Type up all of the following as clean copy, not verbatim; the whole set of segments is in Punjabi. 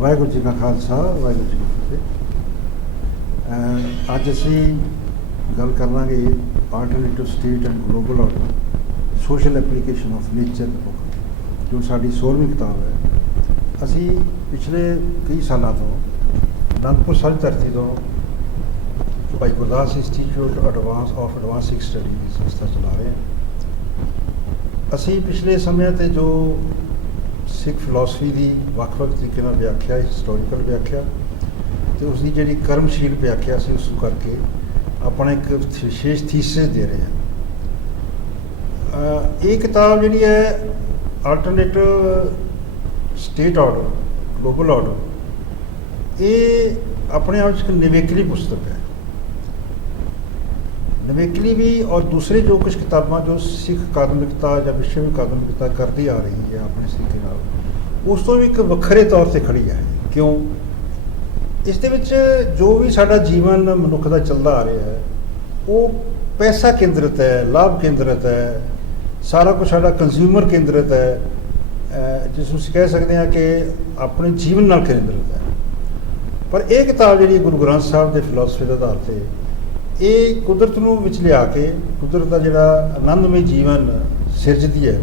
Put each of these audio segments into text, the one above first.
ਵਾਹਿਗੁਰੂ ਜੀ ਕਾ ਖਾਲਸਾ ਵਾਹਿਗੁਰੂ ਜੀ ਕੀ ਫਤਿਹ। ਅੱਜ ਅਸੀਂ ਗੱਲ ਕਰਾਂਗੇ alternative state and global order social application of nature book, ਜੋ ਸਾਡੀ 16ਵੀਂ ਕਿਤਾਬ ਹੈ। ਅਸੀਂ ਪਿਛਲੇ ਕਈ ਸਾਲਾਂ ਤੋਂ ਅਨੰਦਪੁਰ ਸਾਹਿਬ ਧਰਤੀ ਤੋਂ ਭਾਈ ਗੁਰਦਾਸ ਇੰਸਟੀਚਿਊਟ ਐਡਵਾਂਸਿੰਗ ਸਟੱਡੀ ਦੀ ਸੰਸਥਾ ਚਲਾ ਰਹੇ ਹਾਂ। ਅਸੀਂ ਪਿਛਲੇ ਸਮੇਂ 'ਤੇ ਜੋ ਸਿੱਖ ਫਿਲਾਸਫੀ ਦੀ ਵੱਖ-ਵੱਖ ਤਰੀਕੇ ਨਾਲ ਵਿਆਖਿਆ, ਹਿਸਟੋਰੀਕਲ ਵਿਆਖਿਆ ਅਤੇ ਉਸ ਦੀ ਜਿਹੜੀ ਕਰਮਸ਼ੀਲ ਵਿਆਖਿਆ ਸੀ, ਉਸ ਨੂੰ ਕਰਕੇ ਆਪਣਾ ਇੱਕ ਵਿਸ਼ੇਸ਼ ਥੀਸਿਸ ਦੇ ਰਹੇ ਹਾਂ। ਇਹ ਕਿਤਾਬ ਜਿਹੜੀ ਹੈ alternative state order global order, ਇਹ ਆਪਣੇ ਆਪ 'ਚ ਇੱਕ ਨਿਵੇਕਲੀ ਪੁਸਤਕ ਹੈ। ਨਿਵੇਕਲੀ ਵੀ ਔਰ ਦੂਸਰੇ ਜੋ ਕੁਛ ਕਿਤਾਬਾਂ ਜੋ ਸਿੱਖ ਅਕਾਦਮਿਕਤਾ ਜਾਂ ਵਿਸ਼ਵ ਅਕਾਦਮਿਕਤਾ ਕਰਦੀ ਆ ਰਹੀ ਹੈ ਆਪਣੇ ਤਰੀਕੇ ਨਾਲ, ਉਸ ਤੋਂ ਵੀ ਇੱਕ ਵੱਖਰੇ ਤੌਰ 'ਤੇ ਖੜੀ ਹੈ। ਕਿਉਂ? ਇਸ ਦੇ ਵਿੱਚ ਜੋ ਵੀ ਸਾਡਾ ਜੀਵਨ ਮਨੁੱਖ ਦਾ ਚੱਲਦਾ ਆ ਰਿਹਾ ਹੈ, ਉਹ ਪੈਸਾ ਕੇਂਦਰਿਤ ਹੈ, ਲਾਭ ਕੇਂਦਰਿਤ ਹੈ, ਸਾਰਾ ਕੁਛ ਸਾਡਾ ਕੰਜ਼ਿਊਮਰ ਕੇਂਦਰਿਤ ਹੈ, ਜਿਸ ਨੂੰ ਅਸੀਂ ਕਹਿ ਸਕਦੇ ਹਾਂ ਕਿ ਆਪਣੇ ਜੀਵਨ ਨਾਲ ਕੇਂਦਰਿਤ ਹੈ। ਪਰ ਇਹ ਕਿਤਾਬ ਜਿਹੜੀ ਗੁਰੂ ਗ੍ਰੰਥ ਸਾਹਿਬ ਦੇ ਫਿਲਾਸਫੀ ਦੇ ਆਧਾਰ 'ਤੇ ਇਹ ਕੁਦਰਤ ਨੂੰ ਵਿੱਚ ਲਿਆ ਕੇ ਕੁਦਰਤ ਦਾ ਜਿਹੜਾ ਆਨੰਦਮਈ ਜੀਵਨ ਸਿਰਜਦੀ ਹੈ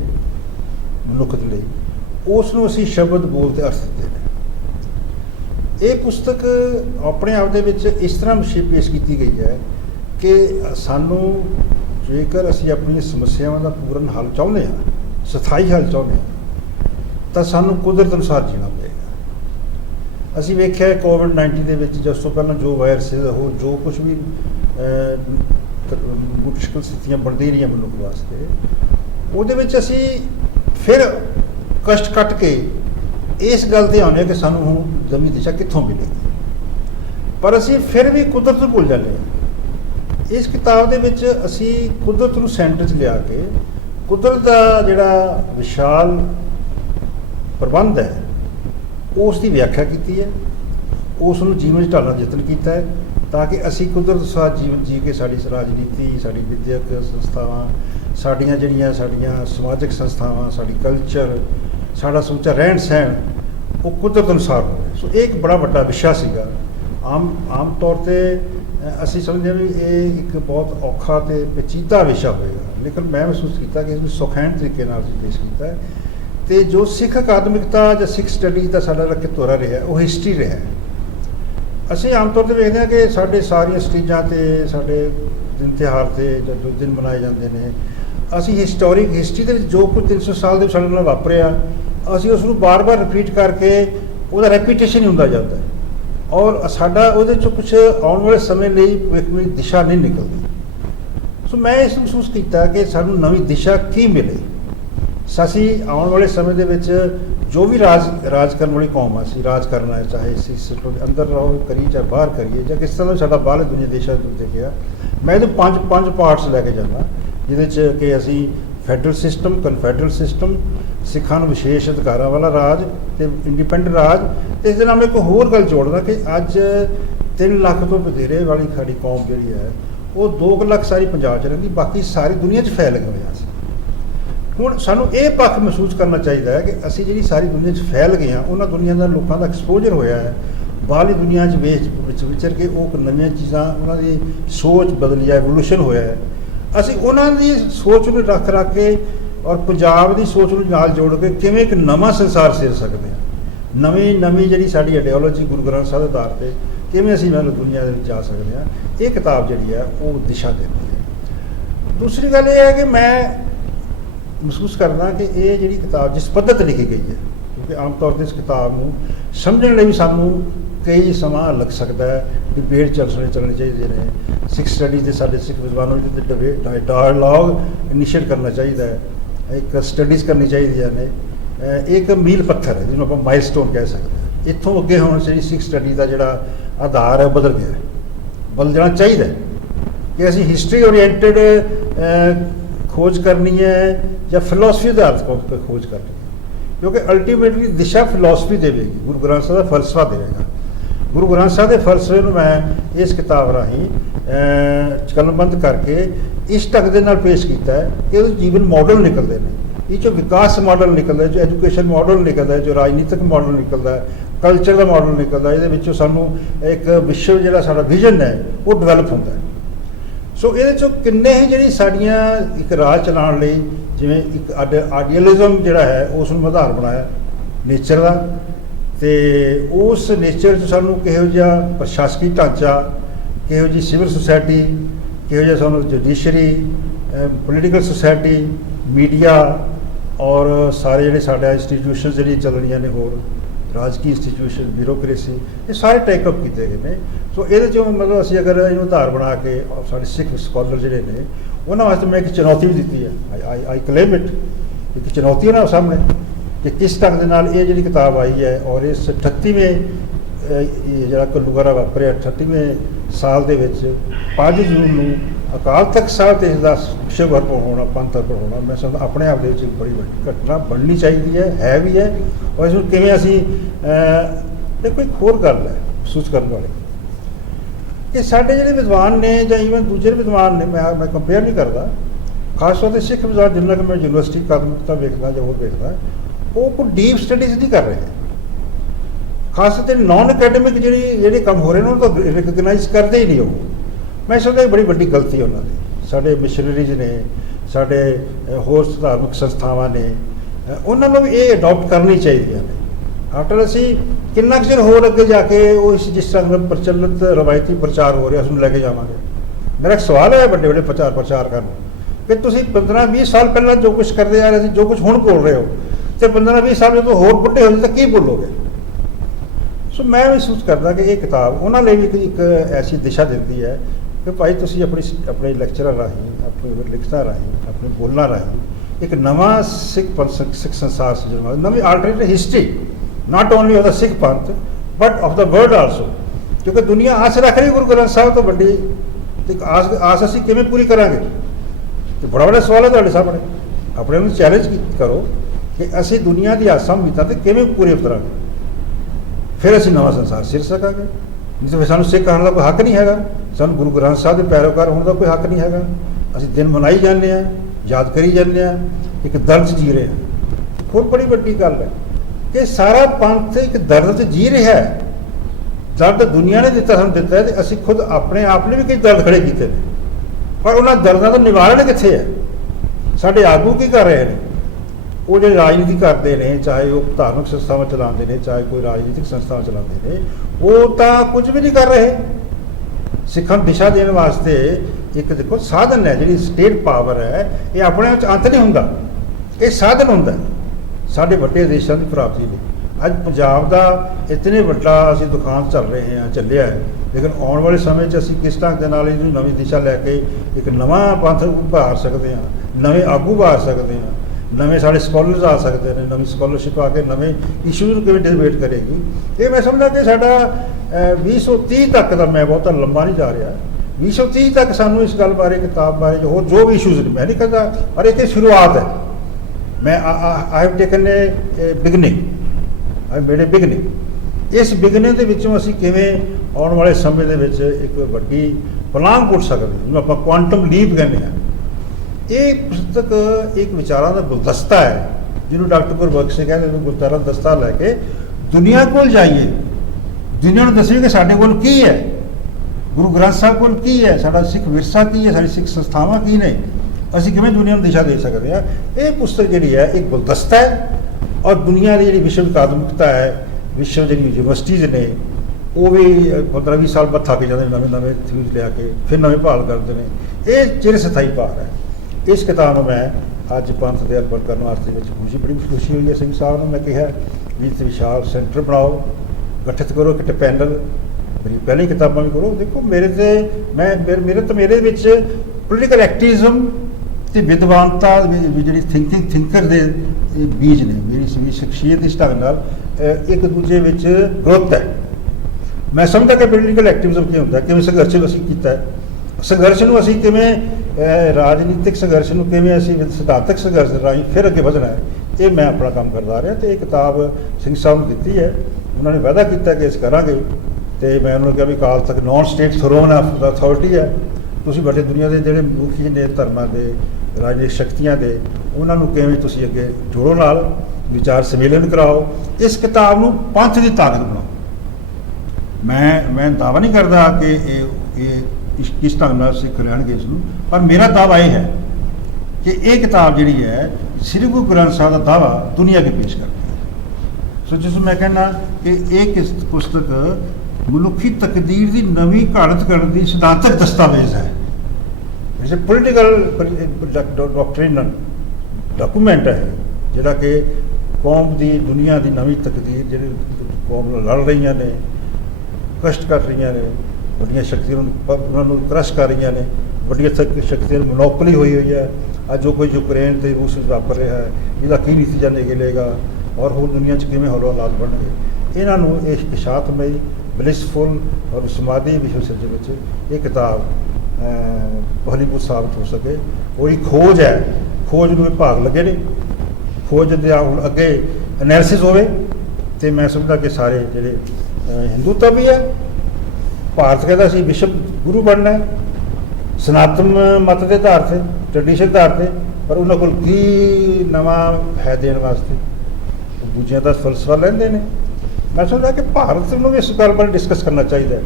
ਮਨੁੱਖ ਦੇ ਲਈ, ਉਸ ਨੂੰ ਅਸੀਂ ਸ਼ਬਦ ਬੋਲ ਤੇ ਅਰਥ ਦਿੰਦੇ ਨੇ। ਇਹ ਪੁਸਤਕ ਆਪਣੇ ਆਪ ਦੇ ਵਿੱਚ ਇਸ ਤਰ੍ਹਾਂ ਪੇਸ਼ ਕੀਤੀ ਗਈ ਹੈ ਕਿ ਸਾਨੂੰ ਜੇਕਰ ਅਸੀਂ ਆਪਣੀਆਂ ਸਮੱਸਿਆਵਾਂ ਦਾ ਪੂਰਨ ਹੱਲ ਚਾਹੁੰਦੇ ਹਾਂ, ਸਥਾਈ ਹੱਲ ਚਾਹੁੰਦੇ ਹਾਂ, ਤਾਂ ਸਾਨੂੰ ਕੁਦਰਤ ਅਨੁਸਾਰ ਜੀਣਾ ਪਏਗਾ। ਅਸੀਂ ਵੇਖਿਆ ਕੋਵਿਡ-19 ਦੇ ਵਿੱਚ ਜਿਸ ਤੋਂ ਪਹਿਲਾਂ ਜੋ ਵਾਇਰਸ ਹੋਰ ਜੋ ਕੁਛ ਵੀ ਮੁਸ਼ਕਿਲ ਸਥਿਤੀਆਂ ਬਣਦੀ ਰਹੀਆਂ ਮਨੁੱਖ ਵਾਸਤੇ, ਉਹਦੇ ਵਿੱਚ ਅਸੀਂ ਫਿਰ ਕਸ਼ਟ ਕੱਟ ਕੇ ਇਸ ਗੱਲ 'ਤੇ ਆਉਂਦੇ ਹਾਂ ਕਿ ਸਾਨੂੰ ਹੁਣ ਨਵੀਂ ਦਿਸ਼ਾ ਕਿੱਥੋਂ ਮਿਲੇਗੀ, ਪਰ ਅਸੀਂ ਫਿਰ ਵੀ ਕੁਦਰਤ ਨੂੰ ਭੁੱਲ ਜਾਂਦੇ ਹਾਂ। ਇਸ ਕਿਤਾਬ ਦੇ ਵਿੱਚ ਅਸੀਂ ਕੁਦਰਤ ਨੂੰ ਸੈਂਟਰ 'ਚ ਲਿਆ ਕੇ ਕੁਦਰਤ ਦਾ ਜਿਹੜਾ ਵਿਸ਼ਾਲ ਪ੍ਰਬੰਧ ਹੈ ਉਸ ਦੀ ਵਿਆਖਿਆ ਕੀਤੀ ਹੈ, ਉਸ ਨੂੰ ਜੀਵਨ 'ਚ ਢਾਲਣ ਦਾ ਯਤਨ ਕੀਤਾ ਹੈ, ਤਾਂ ਕਿ ਅਸੀਂ ਕੁਦਰਤ ਅਨੁਸਾਰ ਜੀਵਨ ਜੀ ਕੇ ਸਾਡੀ ਰਾਜਨੀਤੀ, ਸਾਡੀ ਵਿਦਿਅਕ ਸੰਸਥਾਵਾਂ, ਸਾਡੀਆਂ ਸਮਾਜਿਕ ਸੰਸਥਾਵਾਂ, ਸਾਡੀ ਕਲਚਰ, ਸਾਡਾ ਸਮੁੱਚਾ ਰਹਿਣ ਸਹਿਣ ਉਹ ਕੁਦਰਤ ਅਨੁਸਾਰ ਹੋਵੇ। ਸੋ ਇਹ ਇੱਕ ਬੜਾ ਵੱਡਾ ਵਿਸ਼ਾ ਸੀਗਾ। ਆਮ ਤੌਰ 'ਤੇ ਅਸੀਂ ਸਮਝਦੇ ਵੀ ਇਹ ਇੱਕ ਬਹੁਤ ਔਖਾ ਅਤੇ ਪੇਚੀਦਾ ਵਿਸ਼ਾ ਹੋਵੇਗਾ, ਲੇਕਿਨ ਮੈਂ ਮਹਿਸੂਸ ਕੀਤਾ ਕਿ ਇਸ ਨੂੰ ਸੌਖੈਨ ਤਰੀਕੇ ਨਾਲ ਅਸੀਂ ਪੇਸ਼ ਕੀਤਾ ਹੈ। ਅਤੇ ਜੋ ਸਿੱਖ ਅਕਾਦਮਿਕਤਾ ਜਾਂ ਸਿੱਖ ਸਟੱਡੀ ਦਾ ਸਾਡਾ ਧੋਰਾ ਰਿਹਾ, ਉਹ ਹਿਸਟਰੀ ਰਿਹਾ। ਅਸੀਂ ਆਮ ਤੌਰ 'ਤੇ ਵੇਖਦੇ ਹਾਂ ਕਿ ਸਾਡੇ ਸਾਰੀਆਂ ਸਟੇਜਾਂ 'ਤੇ ਸਾਡੇ ਦਿਨ ਤਿਉਹਾਰ 'ਤੇ ਜਾਂ ਜੋ ਦਿਨ ਮਨਾਏ ਜਾਂਦੇ ਨੇ, ਅਸੀਂ ਹਿਸਟਰੀ ਦੇ ਵਿੱਚ ਜੋ ਕੁਝ 300 ਸਾਲ ਦੇ ਸਾਡੇ ਨਾਲ ਵਾਪਰਿਆ, ਅਸੀਂ ਉਸ ਨੂੰ ਬਾਰ-ਬਾਰ ਰਿਪੀਟ ਕਰਕੇ ਉਹਦਾ ਰੈਪੀਟੇਸ਼ਨ ਹੀ ਹੁੰਦਾ ਜਾਂਦਾ ਹੈ, ਔਰ ਸਾਡਾ ਉਹਦੇ 'ਚੋਂ ਕੁਛ ਆਉਣ ਵਾਲੇ ਸਮੇਂ ਲਈ ਕੋਈ ਦਿਸ਼ਾ ਨਹੀਂ ਨਿਕਲਦੀ। ਸੋ ਮੈਂ ਇਸ ਮਹਿਸੂਸ ਕੀਤਾ ਕਿ ਸਾਨੂੰ ਨਵੀਂ ਦਿਸ਼ਾ ਕੀ ਮਿਲੇ। ਅਸੀਂ ਆਉਣ ਵਾਲੇ ਸਮੇਂ ਦੇ ਵਿੱਚ ਜੋ ਵੀ ਰਾਜ ਕਰਨ ਵਾਲੀ ਕੌਮ ਆ, ਅਸੀਂ ਰਾਜ ਕਰਨਾ ਹੈ, ਚਾਹੇ ਅਸੀਂ ਸਿਸਟਮ ਦੇ ਅੰਦਰ ਰਹੋ ਕਰੀਏ, ਚਾਹੇ ਬਾਹਰ ਕਰੀਏ, ਜਾਂ ਕਿਸ ਤਰ੍ਹਾਂ ਸਾਡਾ ਬਾਹਰਲੇ ਦੁਨੀਆ ਦੇਸ਼ਾਂ ਨੂੰ ਦੇਖਿਆ, ਮੈਂ ਇਹਦੇ ਪੰਜ ਪਾਰਟਸ ਲੈ ਕੇ ਜਾਂਦਾ, ਜਿਹਦੇ 'ਚ ਕਿ ਅਸੀਂ ਫੈਡਰਲ ਸਿਸਟਮ, ਕਨਫੈਡਰਲ ਸਿਸਟਮ, ਸਿੱਖਾਂ ਨੂੰ ਵਿਸ਼ੇਸ਼ ਅਧਿਕਾਰਾਂ ਵਾਲਾ ਰਾਜ ਅਤੇ ਇੰਡੀਪੈਂਡੈਂਟ ਰਾਜ। ਅਤੇ ਇਸ ਦੇ ਨਾਲ ਮੈਂ ਇੱਕ ਹੋਰ ਗੱਲ ਜੋੜਦਾ ਕਿ ਅੱਜ 3 ਲੱਖ ਤੋਂ ਵਧੇਰੇ ਵਾਲੀ ਸਾਡੀ ਕੌਮ ਜਿਹੜੀ ਹੈ, ਉਹ 2 ਲੱਖ ਸਾਰੀ ਪੰਜਾਬ 'ਚ ਰਹਿੰਦੀ, ਬਾਕੀ ਸਾਰੀ ਦੁਨੀਆ 'ਚ ਫੈਲ ਗਏ ਹਾਂ। ਹੁਣ ਸਾਨੂੰ ਇਹ ਪੱਖ ਮਹਿਸੂਸ ਕਰਨਾ ਚਾਹੀਦਾ ਹੈ ਕਿ ਅਸੀਂ ਜਿਹੜੀ ਸਾਰੀ ਦੁਨੀਆ 'ਚ ਫੈਲ ਗਏ ਹਾਂ, ਉਹਨਾਂ ਦੁਨੀਆ ਦਾ ਲੋਕਾਂ ਦਾ ਐਕਸਪੋਜਰ ਹੋਇਆ ਹੈ, ਬਾਹਰਲੀ ਦੁਨੀਆ 'ਚ ਵਿੱਚ ਵਿਚਰ ਕੇ ਉਹ ਨਵੀਆਂ ਚੀਜ਼ਾਂ, ਉਹਨਾਂ ਦੀ ਸੋਚ ਬਦਲੀ ਹੈ, ਐਵੋਲੂਸ਼ਨ ਹੋਇਆ ਹੈ। ਅਸੀਂ ਉਹਨਾਂ ਦੀ ਸੋਚ ਨੂੰ ਰੱਖ ਕੇ ਔਰ ਪੰਜਾਬ ਦੀ ਸੋਚ ਨੂੰ ਨਾਲ ਜੋੜ ਕੇ ਕਿਵੇਂ ਇੱਕ ਨਵਾਂ ਸੰਸਾਰ ਸਿਰ ਸਕਦੇ ਹਾਂ, ਨਵੀਂ ਜਿਹੜੀ ਸਾਡੀ ਆਈਡੀਓਲੋਜੀ ਗੁਰੂ ਗ੍ਰੰਥ ਸਾਹਿਬ ਦੇ ਆਧਾਰ 'ਤੇ ਕਿਵੇਂ ਅਸੀਂ ਦੁਨੀਆ ਦੇ ਵਿੱਚ ਜਾ ਸਕਦੇ ਹਾਂ, ਇਹ ਕਿਤਾਬ ਜਿਹੜੀ ਹੈ ਉਹ ਦਿਸ਼ਾ ਦਿੰਦੀ ਹੈ। ਦੂਸਰੀ ਗੱਲ ਇਹ ਹੈ ਕਿ ਮੈਂ ਮਹਿਸੂਸ ਕਰਦਾ ਕਿ ਇਹ ਜਿਹੜੀ ਕਿਤਾਬ ਜਿਸ ਪੱਧਰ 'ਤੇ ਲਿਖੀ ਗਈ ਹੈ, ਕਿਉਂਕਿ ਆਮ ਤੌਰ 'ਤੇ ਇਸ ਕਿਤਾਬ ਨੂੰ ਸਮਝਣ ਲਈ ਵੀ ਸਾਨੂੰ ਕਈ ਸਮਾਂ ਲੱਗ ਸਕਦਾ ਹੈ, ਡਿਬੇਟ ਚੱਲਣੇ ਚਾਹੀਦੇ ਨੇ, ਸਿੱਖ ਸਟੱਡੀ ਦੇ ਸਾਡੇ ਸਿੱਖ ਵਿਦਵਾਨਾਂ ਨੂੰ ਡਾਇਲਾਗ ਇਨੀਸ਼ੀਏਟ ਕਰਨਾ ਚਾਹੀਦਾ ਹੈ, ਇੱਕ ਸਟੱਡੀਜ਼ ਕਰਨੀ ਚਾਹੀਦੀਆਂ ਨੇ। ਇੱਕ ਮੀਲ ਪੱਥਰ ਹੈ ਜਿਹਨੂੰ ਆਪਾਂ ਮਾਈਲਸਟੋਨ ਕਹਿ ਸਕਦੇ ਹਾਂ। ਇੱਥੋਂ ਅੱਗੇ ਹੁਣ ਜਿਹੜੀ ਸਿੱਖ ਸਟੱਡੀ ਦਾ ਜਿਹੜਾ ਆਧਾਰ ਹੈ ਬਦਲ ਗਿਆ, ਬਦਲ ਜਾਣਾ ਚਾਹੀਦਾ ਕਿ ਅਸੀਂ ਹਿਸਟਰੀ ਓਰੀਐਂਟਡ ਖੋਜ ਕਰਨੀ ਹੈ ਜਾਂ ਫਿਲਾਸਫੀ ਦੇ ਅਰਥ ਖੋਜ ਕਰਨੀ ਹੈ, ਕਿਉਂਕਿ ਅਲਟੀਮੇਟਲੀ ਦਿਸ਼ਾ ਫਿਲਾਸਫੀ ਦੇਵੇਗੀ, ਗੁਰੂ ਗ੍ਰੰਥ ਸਾਹਿਬ ਦਾ ਫਲਸਫਾ ਦੇਵੇਗਾ। ਗੁਰੂ ਗ੍ਰੰਥ ਸਾਹਿਬ ਦੇ ਫਲਸਫੇ ਨੂੰ ਮੈਂ ਇਸ ਕਿਤਾਬ ਰਾਹੀਂ ਕਲਮਬੰਦ ਕਰਕੇ ਇਸ ਢੰਗ ਦੇ ਨਾਲ ਪੇਸ਼ ਕੀਤਾ ਹੈ ਕਿ ਉਹਦੇ ਜੀਵਨ ਮਾਡਲ ਨਿਕਲਦੇ ਨੇ ਇਹ 'ਚੋਂ ਵਿਕਾਸ ਮਾਡਲ ਨਿਕਲਦਾ, ਜੋ ਐਜੂਕੇਸ਼ਨ ਮਾਡਲ ਨਿਕਲਦਾ, ਜੋ ਰਾਜਨੀਤਿਕ ਮਾਡਲ ਨਿਕਲਦਾ, ਕਲਚਰ ਦਾ ਮਾਡਲ ਨਿਕਲਦਾ, ਇਹਦੇ ਵਿੱਚੋਂ ਸਾਨੂੰ ਇੱਕ ਵਿਸ਼ਵ ਜਿਹੜਾ ਸਾਡਾ ਵਿਜ਼ਨ ਹੈ ਉਹ ਡਿਵੈਲਪ ਹੁੰਦਾ ਹੈ। ਸੋ ਇਹਦੇ 'ਚੋਂ ਕਿੰਨੇ ਹੀ ਜਿਹੜੀ ਸਾਡੀਆਂ ਇੱਕ ਰਾਜ ਚਲਾਉਣ ਲਈ ਜਿਵੇਂ ਇੱਕ ਆਈਡੀਅਲਿਜ਼ਮ ਜਿਹੜਾ ਹੈ ਉਸ ਨੂੰ ਆਧਾਰ ਬਣਾਇਆ ਨੇਚਰ ਦਾ, ਅਤੇ ਉਸ ਨੇਚਰ 'ਚ ਸਾਨੂੰ ਕਿਹੋ ਜਿਹਾ ਪ੍ਰਸ਼ਾਸਕੀ ਢਾਂਚਾ, ਕਿਹੋ ਜਿਹੀ ਸਿਵਲ ਸੁਸਾਇਟੀ, ਕਿਹੋ ਜਿਹਾ ਸਾਨੂੰ ਜੁਡੀਸ਼ਰੀ, ਪੋਲੀਟੀਕਲ ਸੁਸਾਇਟੀ, ਮੀਡੀਆ ਔਰ ਸਾਰੇ ਜਿਹੜੇ ਸਾਡਾ ਇੰਸਟੀਟਿਊਸ਼ਨ ਜਿਹੜੀਆਂ ਚੱਲਣੀਆਂ ਨੇ, ਹੋਰ ਰਾਜਕੀ ਇੰਸਟੀਟਿਊਸ਼ਨ, ਬਿਊਰੋਕਰੇਸੀ, ਇਹ ਸਾਰੇ ਟੇਕਅਪ ਕੀਤੇ ਗਏ ਨੇ। ਸੋ ਇਹਦੇ 'ਚੋਂ ਮਤਲਬ ਅਸੀਂ ਅਗਰ ਇਹਨੂੰ ਆਧਾਰ ਬਣਾ ਕੇ ਸਾਡੇ ਸਿੱਖ ਸਕਾਲਰ ਜਿਹੜੇ ਨੇ ਉਹਨਾਂ ਵਾਸਤੇ ਮੈਂ ਇੱਕ ਚੁਣੌਤੀ ਵੀ ਦਿੱਤੀ ਹੈ। ਆਈ ਕਲੇਮ ਇਟ, ਇੱਕ ਚੁਣੌਤੀ ਉਹਨਾਂ ਸਾਹਮਣੇ ਕਿ ਕਿਸ ਢੰਗ ਦੇ ਨਾਲ ਇਹ ਜਿਹੜੀ ਕਿਤਾਬ ਆਈ ਹੈ ਔਰ ਇਸ 38ਵੇਂ ਜਿਹੜਾ ਘੱਲੂਘਾਰਾ ਵਾਪਰਿਆ 38ਵੇਂ ਸਾਲ ਦੇ ਵਿੱਚ 5 ਜੂਨ ਨੂੰ ਅਕਾਲ ਤਖਤ ਸਾਹਿਬ 'ਤੇ ਇਸ ਦਾ ਵਿਸ਼ਵ ਅਰਪਣ ਹੋਣਾ, ਪੰਥ ਅਰਪਣ ਹੋਣਾ, ਮੈਂ ਸਮਝਦਾ ਆਪਣੇ ਆਪ ਦੇ ਵਿੱਚ ਬੜੀ ਵੱਡੀ ਘਟਨਾ ਬਣਨੀ ਚਾਹੀਦੀ ਹੈ ਵੀ ਹੈ। ਔਰ ਇਸ ਨੂੰ ਕਿਵੇਂ ਅਸੀਂ ਦੇਖੋ ਇੱਕ ਹੋਰ ਗੱਲ ਹੈ ਮਹਿਸੂਸ ਕਰਨ ਵਾਲੀ ਕਿ ਸਾਡੇ ਜਿਹੜੇ ਵਿਦਵਾਨ ਨੇ ਜਾਂ ਈਵਨ ਦੂਜੇ ਵਿਦਵਾਨ ਨੇ, ਮੈਂ ਕੰਪੇਅਰ ਨਹੀਂ ਕਰਦਾ, ਖਾਸ ਤੌਰ 'ਤੇ ਸਿੱਖ ਵਿਦਵਾਨ ਜਿੰਨਾ ਕਿ ਮੈਂ ਯੂਨੀਵਰਸਿਟੀ ਅਕਾਦਮਿਕਤਾ ਵੇਖਦਾ ਜਾਂ ਹੋਰ ਵੇਖਦਾ, ਉਹ ਕੋਈ ਡੀਪ ਸਟੱਡੀਜ਼ ਨਹੀਂ ਕਰ ਰਹੇ। ਖਾਸ ਤੌਰ 'ਤੇ ਨੌਨ ਅਕੈਡਮਿਕ ਜਿਹੜੇ ਕੰਮ ਹੋ ਰਹੇ ਨੇ ਉਹਨਾਂ ਤੋਂ ਰਿਕਗਨਾਈਜ਼ ਕਰਦੇ ਹੀ ਨਹੀਂ ਉਹ। ਮੈਂ ਸਮਝਦਾ ਬੜੀ ਵੱਡੀ ਗਲਤੀ ਉਹਨਾਂ ਦੀ। ਸਾਡੇ ਮਿਸ਼ਨਰੀਜ਼ ਨੇ, ਸਾਡੇ ਹੋਰ ਧਾਰਮਿਕ ਸੰਸਥਾਵਾਂ ਨੇ, ਉਹਨਾਂ ਨੂੰ ਵੀ ਇਹ ਅਡੋਪਟ ਕਰਨੀ ਚਾਹੀਦੀਆਂ ਨੇ। ਆਫਟਰ ਅਸੀਂ ਕਿੰਨਾ ਕੁ ਚਿਰ ਹੋਰ ਅੱਗੇ ਜਾ ਕੇ ਉਹ ਇਸ ਜਿਸ ਤਰ੍ਹਾਂ ਦਾ ਪ੍ਰਚਲਿਤ ਰਵਾਇਤੀ ਪ੍ਰਚਾਰ ਹੋ ਰਿਹਾ ਉਸ ਨੂੰ ਲੈ ਕੇ ਜਾਵਾਂਗੇ। ਮੇਰਾ ਇੱਕ ਸਵਾਲ ਹੈ ਵੱਡੇ ਵੱਡੇ ਪ੍ਰਚਾਰ ਕਰਨ ਕਿ ਤੁਸੀਂ 15-20 ਸਾਲ ਪਹਿਲਾਂ ਜੋ ਕੁਛ ਕਰਦੇ ਆ ਰਹੇ ਸੀ, ਜੋ ਕੁਛ ਹੁਣ ਬੋਲ ਰਹੇ ਹੋ, ਅਤੇ 15-20 ਸਾਲ ਜਦੋਂ ਹੋਰ ਬੁੱਢੇ ਹੋ ਜਾਏ ਤਾਂ ਕੀ ਬੋਲੋਗੇ? ਸੋ ਮੈਂ ਮਹਿਸੂਸ ਕਰਦਾ ਕਿ ਇਹ ਕਿਤਾਬ ਉਹਨਾਂ ਲਈ ਵੀ ਇੱਕ ਐਸੀ ਦਿਸ਼ਾ ਦਿੰਦੀ ਹੈ ਕਿ ਭਾਈ ਤੁਸੀਂ ਆਪਣੇ ਲੈਕਚਰਾਂ ਰਾਹੀਂ, ਆਪਣੇ ਲਿਖਤਾਂ ਰਾਹੀਂ, ਆਪਣੇ ਬੋਲਣਾ ਰਾਹੀਂ ਇੱਕ ਨਵਾਂ ਸਿੱਖ ਸੰਸਾਰ ਸਿਰਜਣਾ, ਨਵੀਂ alternative history, not only of the Sikh Panth but of the world also. ਕਿਉਂਕਿ ਦੁਨੀਆ ਆਸ ਰੱਖ ਰਹੀ ਗੁਰੂ ਗ੍ਰੰਥ ਸਾਹਿਬ ਤੋਂ ਵੱਡੀ, ਇੱਕ ਆਸ ਅਸੀਂ ਕਿਵੇਂ ਪੂਰੀ ਕਰਾਂਗੇ? ਅਤੇ ਬੜਾ ਵੱਡਾ ਸਵਾਲ ਹੈ ਤੁਹਾਡੇ ਸਾਹਮਣੇ। ਆਪਣੇ ਨੂੰ ਚੈਲੰਜ ਕਰੋ ਕਿ ਅਸੀਂ ਦੁਨੀਆ ਦੀ ਆਸਾਂ ਉਮੀਦਾਂ 'ਤੇ ਕਿਵੇਂ ਪੂਰੇ ਉਤਰਾਂਗੇ, ਫਿਰ ਅਸੀਂ ਨਵਾਂ ਸੰਸਾਰ ਸਿਰ ਸਕਾਂਗੇ। ਨਹੀਂ ਤਾਂ ਫਿਰ ਸਾਨੂੰ ਸਿੱਖ ਕਹਿਣ ਦਾ ਕੋਈ ਹੱਕ ਨਹੀਂ ਹੈਗਾ, ਸਾਨੂੰ ਗੁਰੂ ਗ੍ਰੰਥ ਸਾਹਿਬ ਦੇ ਪੈਰੋਕਾਰ ਹੋਣ ਦਾ ਕੋਈ ਹੱਕ ਨਹੀਂ ਹੈਗਾ। ਅਸੀਂ ਦਿਨ ਮਨਾਈ ਜਾਂਦੇ ਹਾਂ, ਯਾਦ ਕਰੀ ਜਾਂਦੇ ਹਾਂ, ਇੱਕ ਦਰਦ 'ਚ ਜੀ ਰਹੇ ਹਾਂ। ਹੋਰ ਬੜੀ ਵੱਡੀ ਗੱਲ ਹੈ ਕਿ ਸਾਰਾ ਪੰਥ ਇੱਕ ਦਰਦ 'ਚ ਜੀ ਰਿਹਾ ਹੈ। ਦਰਦ ਦੁਨੀਆ ਨੇ ਦਿੱਤਾ, ਸਾਨੂੰ ਦਿੱਤਾ ਹੈ, ਅਤੇ ਅਸੀਂ ਖੁਦ ਆਪਣੇ ਆਪ ਨੇ ਵੀ ਕਈ ਦਰਦ ਖੜੇ ਕੀਤੇ ਨੇ, ਪਰ ਉਹਨਾਂ ਦਰਦਾਂ ਦਾ ਨਿਵਾਰਨ ਕਿੱਥੇ ਹੈ? ਸਾਡੇ ਆਗੂ ਕੀ ਕਰ ਰਹੇ ਨੇ? ਉਹ ਜਿਹੜੇ ਰਾਜਨੀਤੀ ਕਰਦੇ ਨੇ, ਚਾਹੇ ਉਹ ਧਾਰਮਿਕ ਸੰਸਥਾਵਾਂ ਚਲਾਉਂਦੇ ਨੇ, ਚਾਹੇ ਕੋਈ ਰਾਜਨੀਤਿਕ ਸੰਸਥਾਵਾਂ ਚਲਾਉਂਦੇ ਨੇ, ਉਹ ਤਾਂ ਕੁਝ ਵੀ ਨਹੀਂ ਕਰ ਰਹੇ। ਸਿੱਖਾਂ ਨੂੰ ਦਿਸ਼ਾ ਦੇਣ ਵਾਸਤੇ ਇੱਕ ਦੇਖੋ ਸਾਧਨ ਹੈ, ਜਿਹੜੀ ਸਟੇਟ ਪਾਵਰ ਹੈ, ਇਹ ਆਪਣੇ ਵਿੱਚ ਅੰਤ ਨਹੀਂ ਹੁੰਦਾ, ਇਹ ਸਾਧਨ ਹੁੰਦਾ ਸਾਡੇ ਵੱਡੇ ਦੇਸ਼ਾਂ ਦੀ ਪ੍ਰਾਪਤੀ ਲਈ। ਅੱਜ ਪੰਜਾਬ ਦਾ ਇਤਨੇ ਵੱਡਾ ਅਸੀਂ ਦੁਕਾਨ ਚੱਲ ਰਹੇ ਹਾਂ, ਚੱਲਿਆ ਹੈ, ਲੇਕਿਨ ਆਉਣ ਵਾਲੇ ਸਮੇਂ 'ਚ ਅਸੀਂ ਕਿਸ ਢੰਗ ਦੇ ਨਾਲ ਇਹਨੂੰ ਨਵੀਂ ਦਿਸ਼ਾ ਲੈ ਕੇ ਇੱਕ ਨਵਾਂ ਪੰਥ ਉਭਾਰ ਸਕਦੇ ਹਾਂ, ਨਵੇਂ ਆਗੂ ਉਭਾਰ ਸਕਦੇ ਹਾਂ, ਨਵੇਂ ਸਾਡੇ ਸਕਾਲਰਸ ਆ ਸਕਦੇ ਨੇ, ਨਵੀਂ ਸਕਾਲਰਸ਼ਿਪ ਆ ਕੇ ਨਵੇਂ ਇਸ਼ੂਜ਼ ਨੂੰ ਕਿਵੇਂ ਡਿਬੇਟ ਕਰੇਗੀ। ਇਹ ਮੈਂ ਸਮਝਦਾ ਕਿ ਸਾਡਾ 2030 ਤੱਕ ਦਾ, ਮੈਂ ਬਹੁਤਾ ਲੰਬਾ ਨਹੀਂ ਜਾ ਰਿਹਾ, 2030 ਤੱਕ ਸਾਨੂੰ ਇਸ ਗੱਲ ਬਾਰੇ, ਕਿਤਾਬ ਬਾਰੇ, ਹੋਰ ਜੋ ਵੀ ਇਸ਼ੂਜ਼ ਨੇ, ਮੈਂ ਨਹੀਂ ਕਹਿੰਦਾ, ਪਰ ਇਹ ਤਾਂ ਸ਼ੁਰੂਆਤ ਹੈ। ਮੈਂ I have taken A beginning, I made A beginning. ਇਸ ਬਿਗਨਿੰਗ ਦੇ ਵਿੱਚੋਂ ਅਸੀਂ ਕਿਵੇਂ ਆਉਣ ਵਾਲੇ ਸਮੇਂ ਦੇ ਵਿੱਚ ਇੱਕ ਵੱਡੀ ਪਲਾਂਘ ਪੁੱਟ ਸਕਦੇ, ਜਿਹਨੂੰ ਆਪਾਂ ਕੁਆਂਟਮ ਲੀਪ ਕਹਿੰਦੇ ਹਾਂ। ਇਹ ਪੁਸਤਕ ਇੱਕ ਵਿਚਾਰਾਂ ਦਾ ਗੁਲਦਸਤਾ ਹੈ, ਜਿਹਨੂੰ ਡਾਕਟਰ ਗੁਰਬਖਸ਼ ਸਿੰਘ ਕਹਿੰਦੇ, ਗੁਲਦਸਤਾ ਦਸਤਾ ਲੈ ਕੇ ਦੁਨੀਆ ਕੋਲ ਜਾਈਏ, ਦੁਨੀਆ ਨੂੰ ਦੱਸੀਏ ਕਿ ਸਾਡੇ ਕੋਲ ਕੀ ਹੈ, ਗੁਰੂ ਗ੍ਰੰਥ ਸਾਹਿਬ ਕੋਲ ਕੀ ਹੈ, ਸਾਡਾ ਸਿੱਖ ਵਿਰਸਾ ਕੀ ਹੈ, ਸਾਡੀ ਸਿੱਖ ਸੰਸਥਾਵਾਂ ਕੀ ਨੇ, ਅਸੀਂ ਕਿਵੇਂ ਦੁਨੀਆ ਨੂੰ ਦਿਸ਼ਾ ਦੇ ਸਕਦੇ ਹਾਂ। ਇਹ ਪੁਸਤਕ ਜਿਹੜੀ ਹੈ ਇੱਕ ਗੁਲਦਸਤਾ ਹੈ, ਔਰ ਦੁਨੀਆ ਦੀ ਜਿਹੜੀ ਵਿਸ਼ਵ ਅਕਾਦਮਿਕਤਾ ਹੈ, ਵਿਸ਼ਵ ਜਿਹੜੀ ਯੂਨੀਵਰਸਿਟੀਜ਼ ਨੇ, ਉਹ ਵੀ 15-20 ਸਾਲ ਬਾਅਦ ਥੱਕ ਜਾਂਦੇ ਨੇ, ਨਵੇਂ ਥਿਊਜ਼ ਲਿਆ ਕੇ ਫਿਰ ਨਵੇਂ ਭਾਲ ਕਰਦੇ ਨੇ। ਇਹ ਚਿਰ ਸਥਾਈ ਭਾਰ ਹੈ। ਇਸ ਕਿਤਾਬ ਨੂੰ ਮੈਂ ਅੱਜ ਪੰਥ ਦੇ ਅਰਪਣ ਕਰਨ ਵਾਸਤੇ ਵਿੱਚ ਬੜੀ ਖੁਸ਼ੀ ਹੋਈ ਹੈ। ਸਿੰਘ ਸਾਹਿਬ ਨੂੰ ਮੈਂ ਕਿਹਾ ਵੀ ਇੱਥੇ ਵਿਸ਼ਾਲ ਸੈਂਟਰ ਬਣਾਓ, ਗਠਿਤ ਕਰੋ ਇੱਕ ਪੈਨਲ, ਮੇਰੀ ਪਹਿਲੀ ਕਿਤਾਬਾਂ ਵੀ ਕਰੋ। ਦੇਖੋ ਮੇਰੇ ਮੇਰੇ ਵਿੱਚ ਪੋਲੀਟੀਕਲ ਐਕਟਿਵਿਜ਼ਮ ਅਤੇ ਵਿਦਵਾਨਤਾ ਜਿਹੜੀ ਥਿੰਕਰ ਦੇ ਬੀਜ ਨੇ। ਮੇਰੀ ਸ਼ਖਸੀਅਤ ਇਸ ਢੰਗ ਨਾਲ ਇੱਕ ਦੂਜੇ ਵਿੱਚ ਗਰੋਥ ਹੈ। ਮੈਂ ਸਮਝਦਾ ਕਿ ਪੋਲੀਟੀਕਲ ਐਕਟਿਵਿਜ਼ਮ ਕੀ ਹੁੰਦਾ, ਕਿਵੇਂ ਸੰਘਰਸ਼ ਅਸੀਂ ਕੀਤਾ ਹੈ, ਸੰਘਰਸ਼ ਨੂੰ ਅਸੀਂ ਕਿਵੇਂ ਰਾਜਨੀਤਿਕ ਸੰਘਰਸ਼ ਨੂੰ ਕਿਵੇਂ ਅਸੀਂ ਸਿਧਾਂਤਕ ਸੰਘਰਸ਼ ਰਾਹੀਂ ਫਿਰ ਅੱਗੇ ਵਧਣਾ ਹੈ, ਇਹ ਮੈਂ ਆਪਣਾ ਕੰਮ ਕਰਦਾ ਆ ਰਿਹਾ। ਅਤੇ ਇਹ ਕਿਤਾਬ ਸਿੰਘ ਸਾਹਿਬ ਨੂੰ ਦਿੱਤੀ ਹੈ, ਉਹਨਾਂ ਨੇ ਵਾਅਦਾ ਕੀਤਾ ਕਿ ਅਸੀਂ ਕਰਾਂਗੇ, ਅਤੇ ਮੈਂ ਉਹਨਾਂ ਨੂੰ ਕਿਹਾ ਵੀ Akal Takht non state throne of the authority ਹੈ, ਤੁਸੀਂ ਵੱਡੇ ਦੁਨੀਆ ਦੇ ਜਿਹੜੇ ਮੁਖੀ ਨੇ ਧਰਮਾਂ ਦੇ, ਰਾਜਨੀਤਿਕ ਸ਼ਕਤੀਆਂ ਦੇ, ਉਹਨਾਂ ਨੂੰ ਕਿਵੇਂ ਤੁਸੀਂ ਅੱਗੇ ਜੋੜੋ, ਨਾਲ ਵਿਚਾਰ ਸੰਮੇਲਨ ਕਰਾਓ, ਇਸ ਕਿਤਾਬ ਨੂੰ ਪੰਥ ਦੀ ਤਾਕਤ ਬਣਾਓ। ਮੈਂ ਦਾਅਵਾ ਨਹੀਂ ਕਰਦਾ ਕਿ ਇਹ ਕਿਸ ਢੰਗ ਨਾਲ ਸਿੱਖ ਲੈਣਗੇ ਇਸ ਨੂੰ, ਪਰ ਮੇਰਾ ਦਾਅਵਾ ਇਹ ਹੈ ਕਿ ਇਹ ਕਿਤਾਬ ਜਿਹੜੀ ਹੈ ਸ੍ਰੀ ਗੁਰੂ ਗ੍ਰੰਥ ਸਾਹਿਬ ਦਾ ਦਾਅਵਾ ਦੁਨੀਆ ਕੇ ਪੇਸ਼ ਕਰਦੀ ਹੈ। ਸੋ ਜਿਸ ਨੂੰ ਮੈਂ ਕਹਿੰਦਾ ਕਿ ਇਹ ਪੁਸਤਕ ਮਨੁੱਖੀ ਤਕਦੀਰ ਦੀ ਨਵੀਂ ਘੜਤ ਕਰਨ ਦੀ ਸਿਧਾਂਤਕ ਦਸਤਾਵੇਜ਼ ਹੈ। ਇਟਸ ਅ ਪੋਲੀਟੀਕਲ ਡਾਕਟਰੀਨਲ ਡਾਕੂਮੈਂਟ ਹੈ ਜਿਹੜਾ ਕਿ ਕੌਮ ਦੀ, ਦੁਨੀਆ ਦੀ ਨਵੀਂ ਤਕਦੀਰ, ਜਿਹੜੀ ਕੌਮ ਨਾਲ ਲੜ ਰਹੀਆਂ ਨੇ, ਕਸ਼ਟ ਕਰ ਰਹੀਆਂ ਨੇ, ਵੱਡੀਆਂ ਸ਼ਕਤੀਆਂ ਨੂੰ ਉਹਨਾਂ ਨੂੰ ਕ੍ਰਸ਼ ਕਰ ਰਹੀਆਂ ਨੇ, ਵੱਡੀਆਂ ਸ਼ਕਤੀਆਂ ਨੂੰ ਮੋਨੋਪੋਲੀ ਹੋਈ ਹੈ। ਅੱਜ ਜੋ ਕੁਝ ਯੂਕਰੇਨ ਤੇ ਰੂਸ ਵਿੱਚ ਵਾਪਰ ਰਿਹਾ ਹੈ, ਇਹਦਾ ਕੀ ਨਤੀਜਾ ਨਿਕਲੇਗਾ ਔਰ ਹੋਰ ਦੁਨੀਆ 'ਚ ਕਿਵੇਂ ਹਾਲਾਤ ਬਣਨਗੇ, ਇਹਨਾਂ ਨੂੰ ਇਹ ਸ਼ਾਂਤਮਈ, ਬਲਿਸਫੁਲ ਔਰ ਸਮਾਧੀ ਵਿਸ਼ਵ ਦੇ ਵਿੱਚ ਇਹ ਕਿਤਾਬ ਫਲੀਭੂਤ ਸਾਬਤ ਹੋ ਸਕੇ। ਉਹਦੀ ਖੋਜ ਹੈ, ਖੋਜ ਨੂੰ ਵਿਭਾਗ ਲੱਗੇ ਨੇ, ਖੋਜ ਦੇ ਹੁਣ ਅੱਗੇ ਐਨਾਲਿਸਿਸ ਹੋਵੇ। ਅਤੇ ਮੈਂ ਸਮਝਦਾ ਕਿ ਸਾਰੇ ਜਿਹੜੇ ਹਿੰਦੂਤਾ ਵੀ ਹੈ, ਭਾਰਤ ਕਹਿੰਦਾ ਸੀ ਵਿਸ਼ਵ ਗੁਰੂ ਬਣਨਾ ਹੈ ਸਨਾਤਨ ਮਤ ਦੇ ਆਧਾਰ 'ਤੇ, ਟ੍ਰੈਡੀਸ਼ਨ ਦੇ ਆਧਾਰ 'ਤੇ, ਪਰ ਉਹਨਾਂ ਕੋਲ ਕੀ ਨਵਾਂ ਹੈ ਦੇਣ ਵਾਸਤੇ, ਦੂਜਿਆਂ ਦਾ ਫਲਸਫਾ ਲੈਂਦੇ ਨੇ। ਮੈਂ ਸਮਝਦਾ ਕਿ ਭਾਰਤ ਨੂੰ ਵੀ ਇਸ ਗੱਲ ਬਾਰੇ ਡਿਸਕਸ ਕਰਨਾ ਚਾਹੀਦਾ ਹੈ।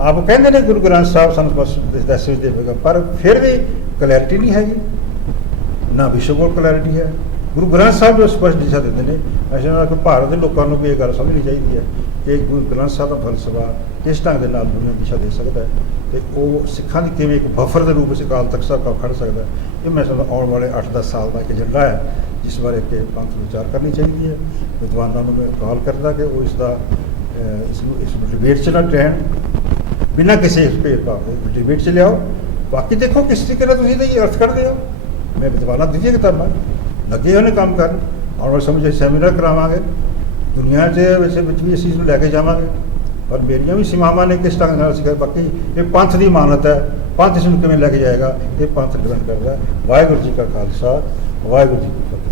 ਆਪ ਕਹਿੰਦੇ ਨੇ ਗੁਰੂ ਗ੍ਰੰਥ ਸਾਹਿਬ ਸਾਨੂੰ ਬਸ ਦੱਸ ਦੇਵੇਗਾ, ਪਰ ਫਿਰ ਵੀ ਕਲੈਰਿਟੀ ਨਹੀਂ ਹੈਗੀ, ਨਾ ਵਿਸ਼ਵ ਕੋਲ ਕਲੈਰਿਟੀ ਹੈ। ਗੁਰੂ ਗ੍ਰੰਥ ਸਾਹਿਬ ਜੋ ਸਪਸ਼ਟ ਦਿਸ਼ਾ ਦਿੰਦੇ ਨੇ, ਅਸੀਂ ਕਿ ਭਾਰਤ ਦੇ ਲੋਕਾਂ ਨੂੰ ਵੀ ਇਹ ਗੱਲ ਸਮਝਣੀ ਚਾਹੀਦੀ ਹੈ ਕਿ ਗੁਰੂ ਗ੍ਰੰਥ ਸਾਹਿਬ ਦਾ ਫਲਸਫਾ ਕਿਸ ਢੰਗ ਦੇ ਨਾਲ ਦੁਨੀਆ ਦਿਸ਼ਾ ਦੇ ਸਕਦਾ ਹੈ, ਅਤੇ ਉਹ ਸਿੱਖਾਂ ਦੀ ਕਿਵੇਂ ਇੱਕ ਬਫਰ ਦੇ ਰੂਪ ਵਿੱਚ ਅਕਾਲ ਤਖ਼ਤ ਸਾਹਿਬ ਖੜ੍ਹ ਸਕਦਾ ਹੈ। ਇਹ ਮੈਂ ਸਮਝਦਾ ਆਉਣ ਵਾਲੇ 8-10 ਸਾਲ ਦਾ ਇੱਕ ਏਜੰਡਾ ਹੈ, ਜਿਸ ਬਾਰੇ ਕਿ ਪੰਥ ਵਿਚਾਰ ਕਰਨੀ ਚਾਹੀਦੀ ਹੈ। ਵਿਦਵਾਨਾਂ ਨੂੰ ਮੈਂ ਕਾਲ ਕਰਦਾ ਕਿ ਉਹ ਇਸ ਨੂੰ ਡਿਬੇਟ 'ਚ ਨਾ ਰਹਿਣ, ਬਿਨਾਂ ਕਿਸੇ ਭੇਦਭਾਵ ਦੇ ਡਿਬੇਟ 'ਚ ਲਿਆਓ। ਬਾਕੀ ਦੇਖੋ ਕਿਸ ਤਰੀਕੇ ਨਾਲ ਤੁਸੀਂ ਇਹਦਾ ਅਰਥ ਕੱਢਦੇ ਹੋ। ਮੈਂ ਵਿਦਵਾਨਾਂ ਦੀ ਕਿਤਾਬਾਂ ਲੱਗੇ ਹੋਏ ਨੇ ਕੰਮ ਕਰਨ, ਆਉਣ ਵਾਲੇ ਸਮੇਂ 'ਚ ਸੈਮੀਨਾਰ ਕਰਾਵਾਂਗੇ, ਦੁਨੀਆ 'ਚ ਵਿੱਚ ਵੀ ਇਸ ਚੀਜ਼ ਨੂੰ ਲੈ ਕੇ ਜਾਵਾਂਗੇ। ਪਰ ਮੇਰੀਆਂ ਵੀ ਸੀਮਾਵਾਂ ਨੇ ਕਿਸ ਢੰਗ ਨਾਲ ਅਸੀਂ ਬਾਕੀ ਇਹ ਪੰਥ ਦੀ ਮਾਨਤ ਹੈ, ਪੰਥ ਇਸ ਨੂੰ ਕਿਵੇਂ ਲੈ ਕੇ ਜਾਏਗਾ, ਇਹ ਪੰਥ ਡਿਪੈਂਡ ਕਰਦਾ। ਵਾਹਿਗੁਰੂ ਜੀ ਕਾ ਖਾਲਸਾ, ਵਾਹਿਗੁਰੂ ਜੀ ਕੀ ਫਤਿਹ।